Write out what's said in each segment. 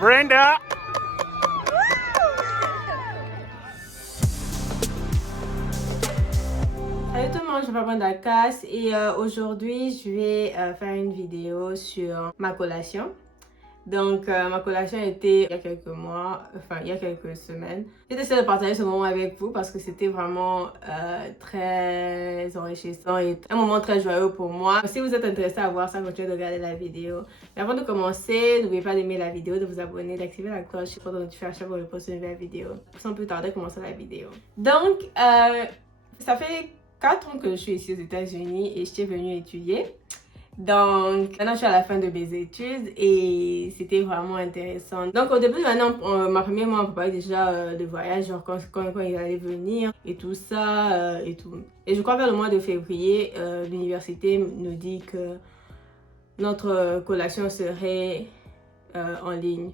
Brenda! Salut tout le monde, je m'appelle Brenda Cass et aujourd'hui je vais faire une vidéo sur ma collation. Donc ma collation était il y a quelques mois, enfin il y a quelques semaines. J'ai décidé de partager ce moment avec vous parce que c'était vraiment très enrichissant et un moment très joyeux pour moi. Si vous êtes intéressé à voir ça, continuez de regarder la vidéo. Mais avant de commencer, n'oubliez pas d'aimer la vidéo, de vous abonner, d'activer la cloche pour notifier à chaque fois que je poste une nouvelle vidéo. Sans plus tarder, commencer la vidéo. Donc ça fait 4 ans que je suis ici aux États-Unis et je suis venue étudier. Donc, maintenant je suis à la fin de mes études et c'était vraiment intéressant. Donc, au début, maintenant, ma première mois, on parlait déjà de voyage, genre quand il allait venir et tout ça et tout. Et je crois vers le mois de février, l'université nous dit que notre collation serait en ligne.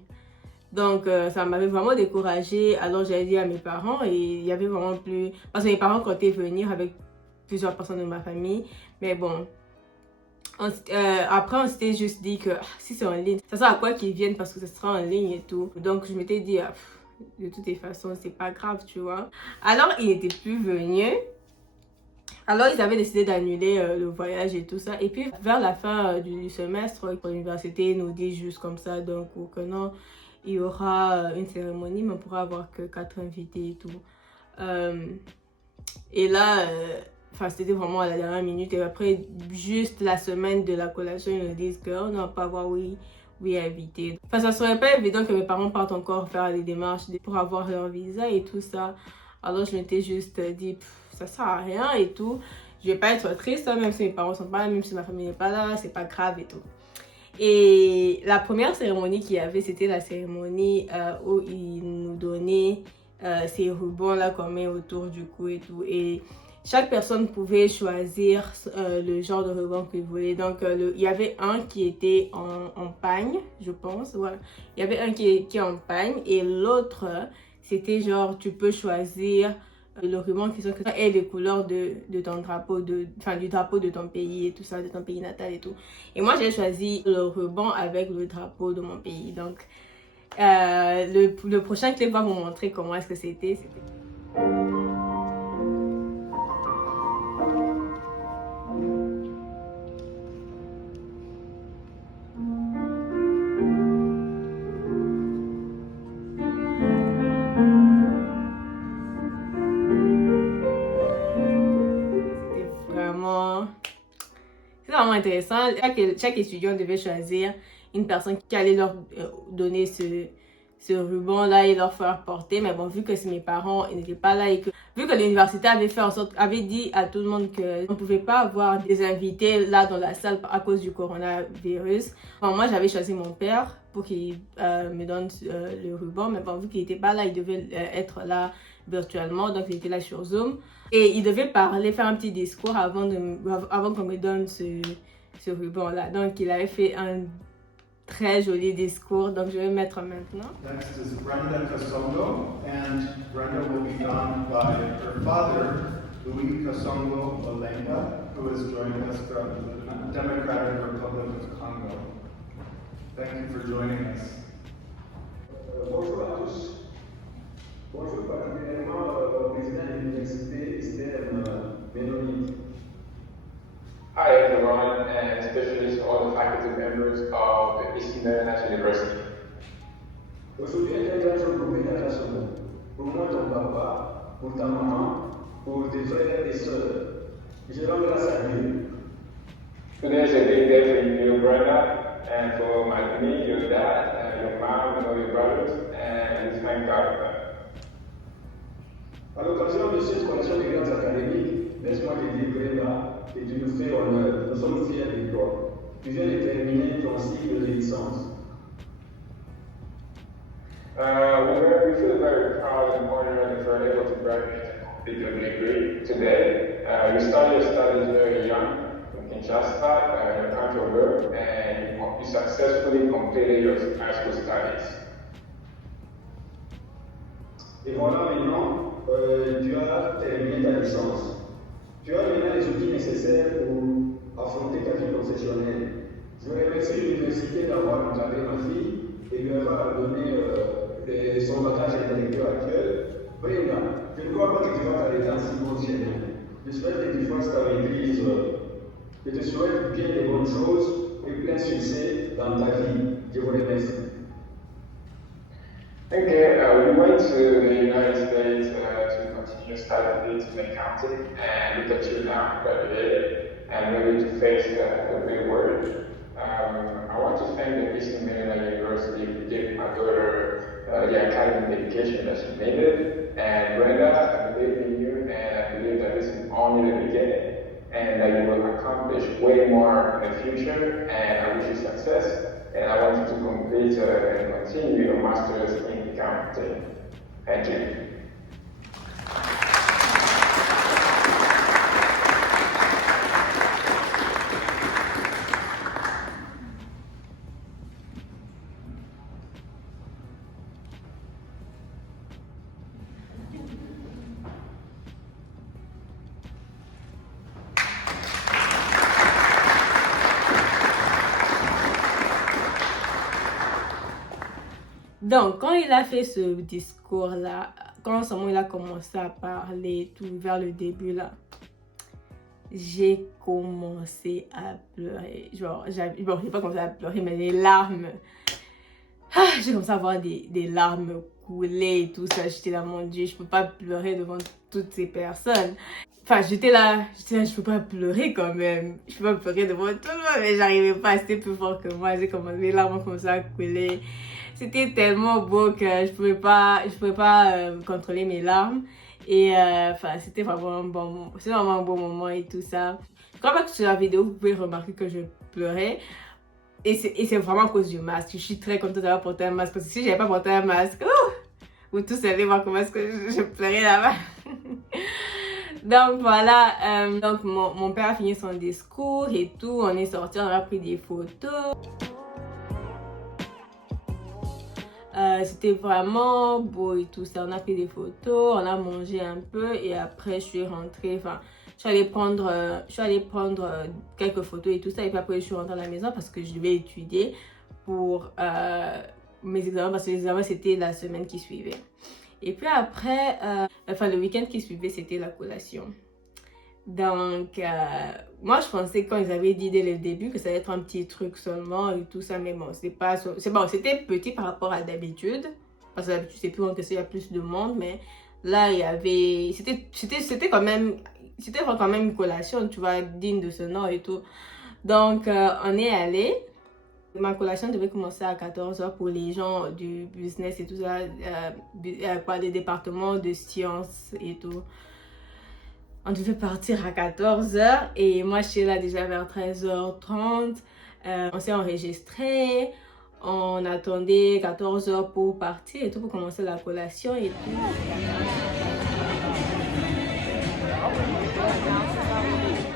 Donc, ça m'avait vraiment découragée. Alors, j'ai dit à mes parents et il y avait vraiment plus... Parce que mes parents comptaient venir avec plusieurs personnes de ma famille. Mais bon, après, on s'était juste dit que si c'est en ligne, ça sert à quoi qu'ils viennent parce que ce sera en ligne et tout. Donc, je m'étais dit, de toutes les façons, c'est pas grave, tu vois. Alors, ils n'étaient plus venus. Alors, ils avaient décidé d'annuler le voyage et tout ça. Et puis, vers la fin du semestre, l'université nous dit juste comme ça, donc, que non, il y aura une cérémonie, mais on pourra avoir que 4 invités et tout. Et là, c'était vraiment à la dernière minute. Et après, juste la semaine de la collation, ils nous disent qu'on ne va pas avoir oui invité. Enfin, ça serait pas évident que mes parents partent encore faire les démarches pour avoir leur visa et tout ça. Alors, je m'étais juste dit, ça sert à rien et tout. Je vais pas être triste, hein, même si mes parents sont pas là, même si ma famille n'est pas là, c'est pas grave et tout. Et la première cérémonie qu'il y avait, c'était la cérémonie où ils nous donnaient ces rubans là qu'on met autour du cou et tout. Et chaque personne pouvait choisir le genre de ruban qu'il voulait. Donc, il y avait un qui était en pagne, je pense. Ouais. Il y avait un qui est en pagne et l'autre, c'était genre, tu peux choisir le ruban qui est les couleurs de ton drapeau, du drapeau de ton pays et tout ça, de ton pays natal et tout. Et moi, j'ai choisi le ruban avec le drapeau de mon pays. Donc, le prochain clip va vous montrer comment est-ce que c'était. C'est vraiment intéressant. Chaque étudiant devait choisir une personne qui allait leur donner ce ruban-là et leur faire porter. Mais bon, vu que c'est mes parents, ils n'étaient pas là et que vu que l'université avait dit à tout le monde qu'on ne pouvait pas avoir des invités là dans la salle à cause du coronavirus. Bon, moi, j'avais choisi mon père pour qu'il me donne le ruban. Mais bon, vu qu'il n'était pas là, il devait être là virtuellement. Donc, il était là sur Zoom. Et il devait parler, faire un petit discours avant qu'on me donne ce ruban-là. Donc, il avait fait un très joli discours. Donc, je vais le mettre maintenant. Next is Brenda Kasongo, and Brenda will be done by her father, Louis Kasongo Olenga, who is joining us from the Democratic Republic of Congo. Thank you for joining us. Bonjour à tous. Bonjour particulièrement au président de l'université Esther Ménonite. Hi everyone, and especially to all the faculty members of the Eastern Maryland University. Aujourd'hui est un grand jour pour moi, pour moi, ton papa, pour ta maman, pour tes frères et sœurs. Je rends grâce à Dieu. Today is a big day for you, Brenda, and for me, your dad, your mom, your brothers, and we thank God for that. À l'occasion de cette collection de grandes académiques, laisse-moi te dire, Brenda, que tu nous fais honneur. Nous sommes fiers de toi. Tu viens de terminer ton cycle de licence. We feel very proud and honored that we're able to graduate and complete your degree today. You started your studies very young in Kinshasa, in the country of birth, and you successfully completed your high school studies. Et voilà maintenant, tu as terminé ta licence. Tu as maintenant les outils nécessaires pour affronter ta vie professionnelle. Je remercie l'université d'avoir encadré ma fille et lui avoir donné son bagage intellectuel actuel. Brenda, je ne crois pas que tu vas t'arrêter en si bon chemin. Je souhaite que tu fasses ta maîtrise. Je te souhaite bien de bonnes choses et plein succès dans ta vie. Je vous remercie. Okay, we went to the United States to continue studying in accounting, and look at you now, graduated, and ready to face the big world. I want to thank the Eastern Maryland University for giving my daughter the academic education that she needed. And Brenda, I believe in you, and I believe that this is only the beginning, and that you will accomplish way more in the future. And I wish you success. And I want you to complete and continue your master's in accounting. Thank you. Donc, quand il a fait ce discours-là, quand seulement il a commencé à parler tout vers le début là, j'ai commencé à pleurer. Genre, bon, j'ai pas commencé à pleurer, mais les larmes. J'ai commencé à avoir des larmes couler et tout ça. J'étais là, mon Dieu, je peux pas pleurer devant toutes ces personnes. Enfin, j'étais là, je peux pas pleurer quand même. Je peux pas pleurer devant tout le monde, mais j'arrivais pas, c'était plus fort que moi. Les larmes ont commencé à couler. C'était tellement beau que je pouvais pas contrôler mes larmes. Et enfin, c'était vraiment un bon moment et tout ça. Je crois pas que sur la vidéo, vous pouvez remarquer que je pleurais. Et c'est vraiment à cause du masque. Je suis très contente d'avoir porté un masque. Parce que si j'avais pas porté un masque, vous tous allez voir comment est-ce que je pleurais là-bas. Donc voilà, donc mon père a fini son discours et tout. On est sortis, on a pris des photos. C'était vraiment beau et tout ça. On a pris des photos, on a mangé un peu et après je suis rentrée. Enfin, je suis allée prendre quelques photos et tout ça. Et puis après, je suis rentrée à la maison parce que je devais étudier pour mes examens. Parce que les examens, c'était la semaine qui suivait. Et puis après, enfin, le week-end qui suivait, c'était la collation. Donc, moi, je pensais quand ils avaient dit dès le début que ça allait être un petit truc seulement et tout ça. Mais bon, c'était petit par rapport à d'habitude. Parce que d'habitude, c'est plus grand que ça, il y a plus de monde. Mais là, il y avait... C'était quand même une collation, tu vois, digne de ce nom et tout. Donc, on est allé. Ma collation devait commencer à 14h pour les gens du business et tout ça, par les départements de sciences et tout. On devait partir à 14h et moi je suis là déjà vers 13h30. On s'est enregistré, on attendait 14h pour partir et tout, pour commencer la collation et tout.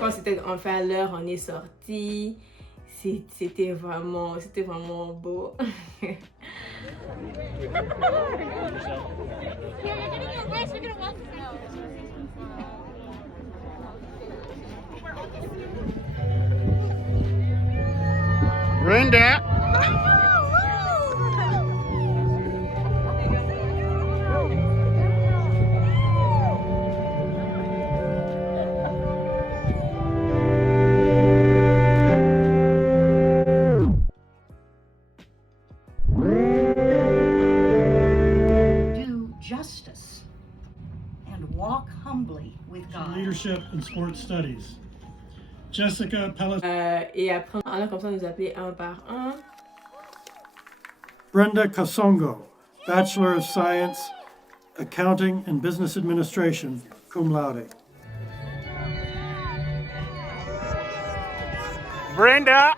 Quand c'était enfin l'heure, on est sorti. C'était vraiment beau. Brenda. Leadership and Sports Studies. Jessica Pellis. Et après, on a comme ça nous appeler un par un. Brenda Kasongo, Bachelor of Science, Accounting and Business Administration, cum laude. Brenda.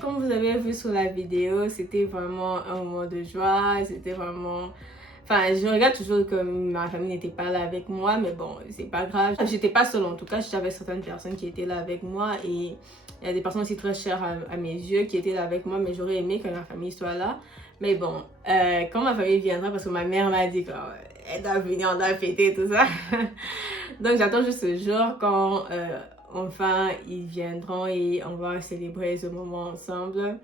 Comme vous avez vu sur la vidéo, c'était vraiment un moment de joie, c'était vraiment... Enfin, je regrette toujours que ma famille n'était pas là avec moi, mais bon, c'est pas grave. J'étais pas seule en tout cas, j'avais certaines personnes qui étaient là avec moi et Il y a des personnes aussi très chères à mes yeux qui étaient là avec moi, mais j'aurais aimé que ma famille soit là. Mais bon, quand ma famille viendra, parce que ma mère m'a dit qu'elle doit venir, on doit fêter, tout ça. Donc j'attends juste ce jour quand enfin ils viendront et on va célébrer ce moment ensemble.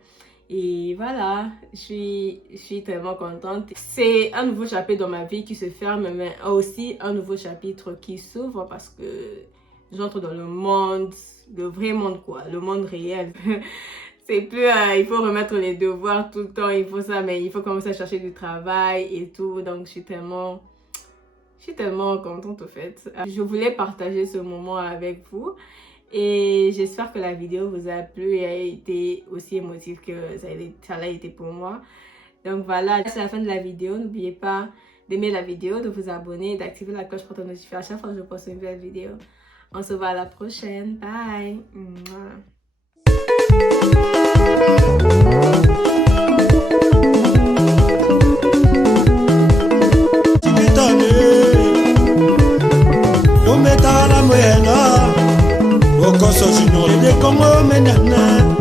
Et voilà, je suis tellement contente. C'est un nouveau chapitre dans ma vie qui se ferme, mais aussi un nouveau chapitre qui s'ouvre parce que j'entre dans le monde, le vrai monde quoi, le monde réel. C'est plus, il faut remettre les devoirs tout le temps, il faut ça, mais il faut commencer à chercher du travail et tout. Donc je suis tellement contente au fait. Je voulais partager ce moment avec vous. Et j'espère que la vidéo vous a plu et a été aussi émotive que ça l'a été pour moi. Donc voilà, c'est la fin de la vidéo. N'oubliez pas d'aimer la vidéo, de vous abonner et d'activer la cloche pour te notifier à chaque fois que je poste une nouvelle vidéo. On se voit à la prochaine. Bye! Okoso junior, de Congo menana.